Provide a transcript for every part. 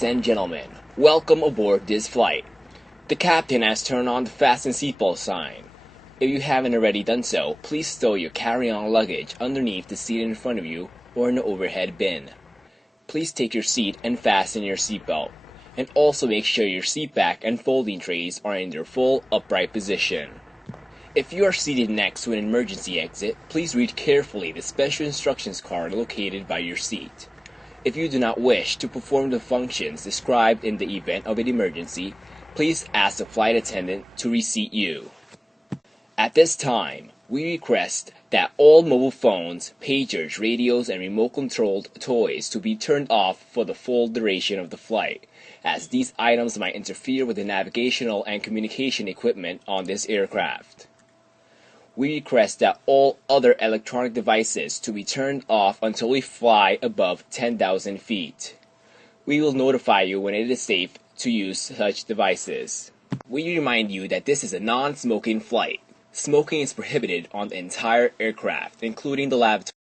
Ladies and gentlemen, welcome aboard this flight. The captain has turned on the fasten seatbelt sign. If you haven't already done so, please stow your carry-on luggage underneath the seat in front of you or in the overhead bin. Please take your seat and fasten your seatbelt, and also make sure your seat back and folding trays are in their full upright position. If you are seated next to an emergency exit, please read carefully the special instructions card located by your seat. If you do not wish to perform the functions described in the event of an emergency, please ask the flight attendant to reseat you. At this time, we request that all mobile phones, pagers, radios, and remote-controlled toys to be turned off for the full duration of the flight, as these items might interfere with the navigational and communication equipment on this aircraft. We request that all other electronic devices to be turned off until we fly above 10,000 feet. We will notify you when it is safe to use such devices. We remind you that this is a non-smoking flight. Smoking is prohibited on the entire aircraft, including the lavatory.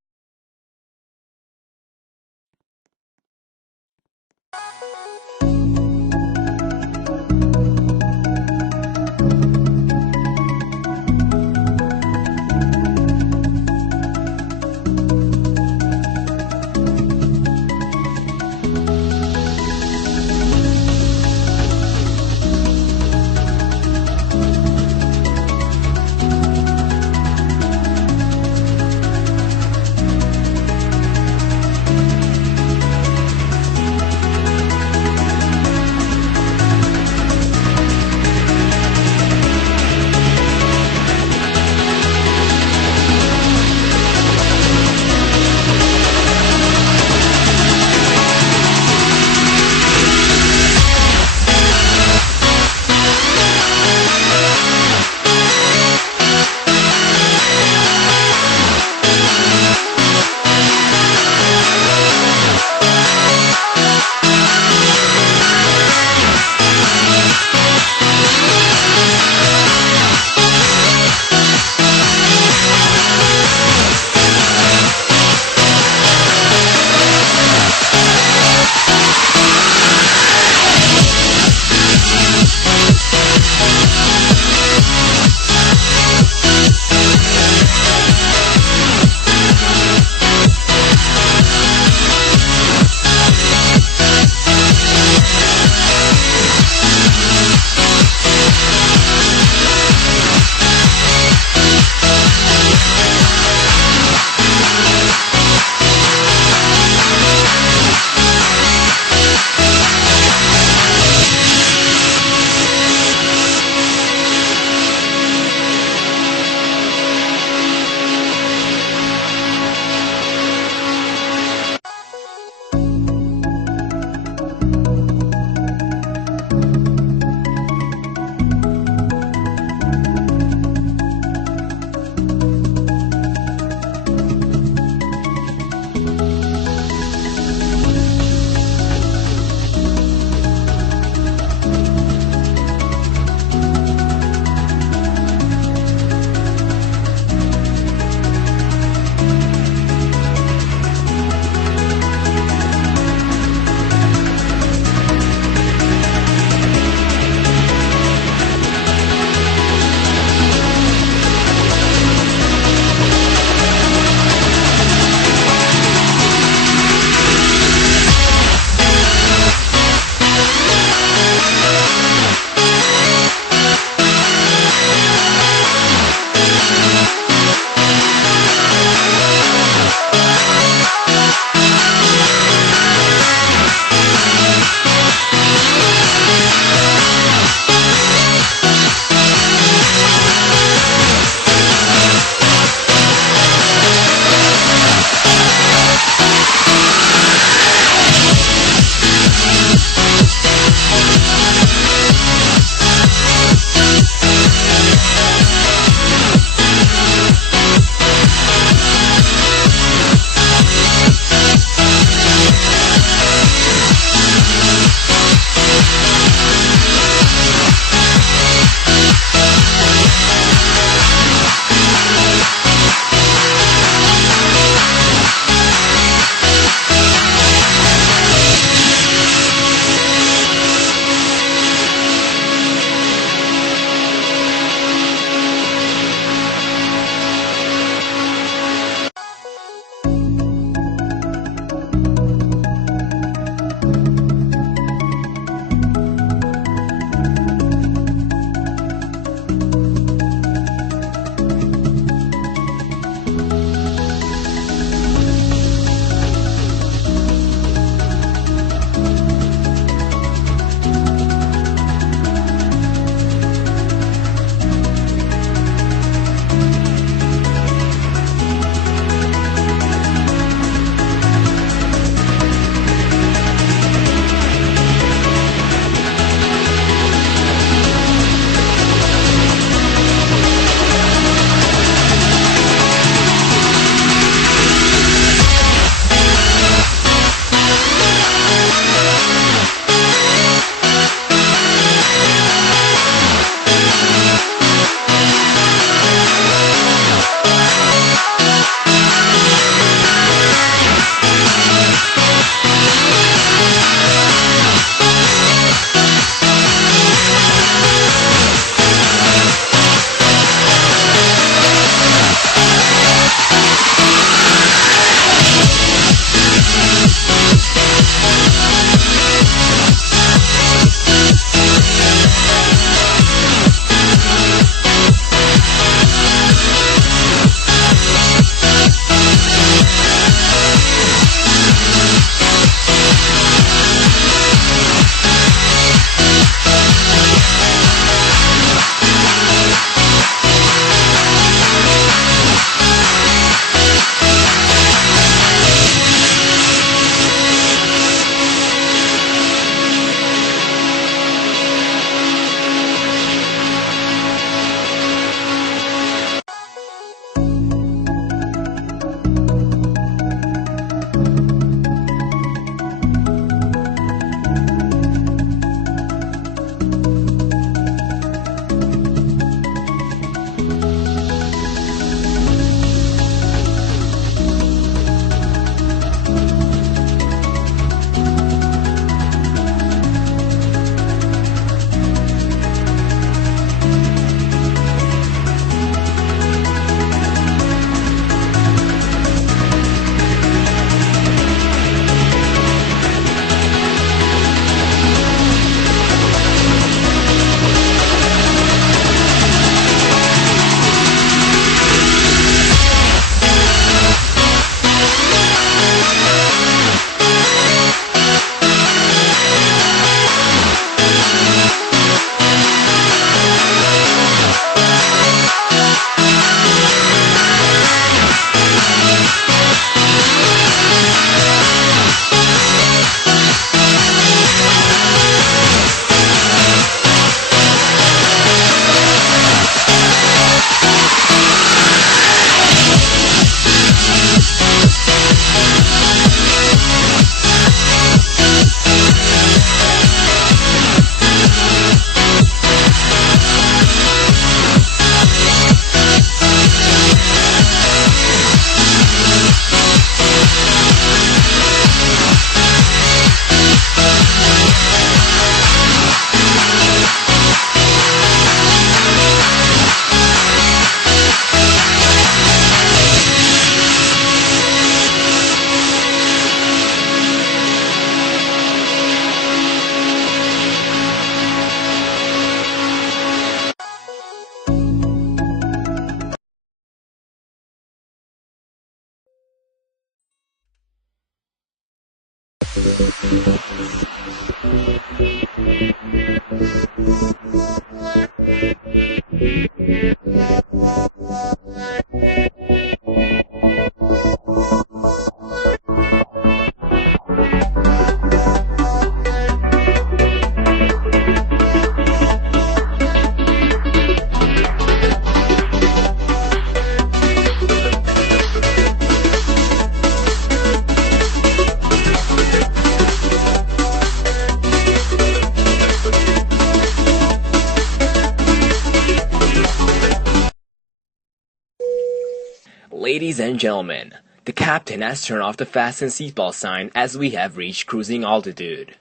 Ladies and gentlemen, the captain has turned off the fasten seatbelt sign as we have reached cruising altitude.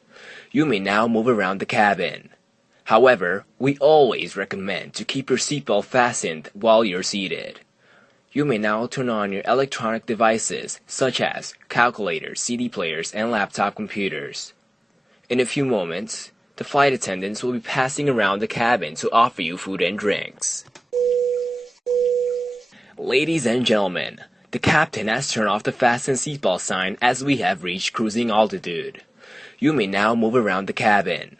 You may now move around the cabin. However, we always recommend to keep your seatbelt fastened while you're seated. You may now turn on your electronic devices such as calculators, CD players, and laptop computers. In a few moments, the flight attendants will be passing around the cabin to offer you food and drinks. Ladies and gentlemen, the captain has turned off the fasten seatbelt sign as we have reached cruising altitude. You may now move around the cabin.